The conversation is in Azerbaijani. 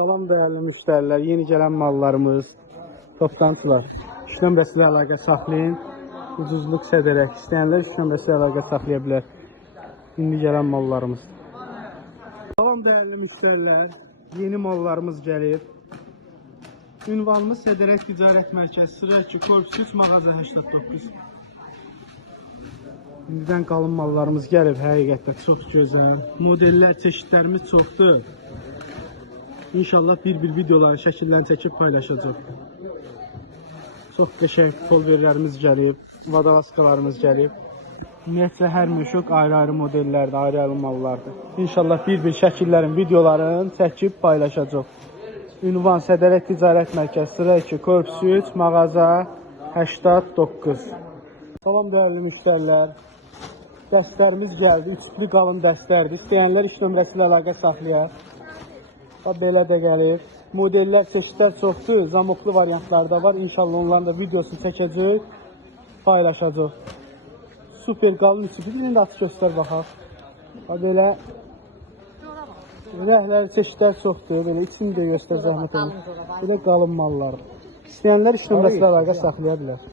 Salam değerli müşteriler, yeni gelen mallarımız, toplantılar. İş nömrəsi ilə əlaqə saxlayın. Ucuzluq sədərək istəyənlər iş nömrəsi ilə əlaqə saxlaya bilər. İndi gelen mallarımız. Salam değerli müşteriler, yeni mallarımız gəlib. Ünvanımız Sədərək Ticarət Mərkəzi, sıra 2, korpus 3, mağaza 89. İndidən qalın mallarımız gəlib, həqiqətən çox gözəl. Modeller, çeşitlərimiz çoxdur. İnşallah bir videoları şəkillərini çəkib paylaşacaq. Çox qəşəng polverlərimiz gəlib, vadalaskalarımız gəlib. Ümumiyyətlə hər müşük ayrı-ayrı modellərdir, ayrı-ayrı mallardır. İnşallah bir şəkillərin, videoların çəkib paylaşacaq. Ünvan Sədərək Ticarət Mərkəzi, sıra 2, korpus 3, mağaza 89. Salam değerli müşteriler. Dəstlərimiz gəldi, üçlü qalın dəstlərdir. İstəyənlər iş nömrəsi ilə əlaqə saxlayar. Belə də gəlir. Modeller, çeşitlər çoxdur. Zamoklu variantlar da var. İnşallah onların da videosunu çəkəcək, paylaşacaq. Super qalın üçlü. Birini də açıq göstər baxaq. Belə rəhlər, çeşitlər çoxdur. Belə içini də göstər zəhmət olun. Belə qalın mallar. İstəyənlər iş nömrəsi ilə əlaqə saxlaya bilər.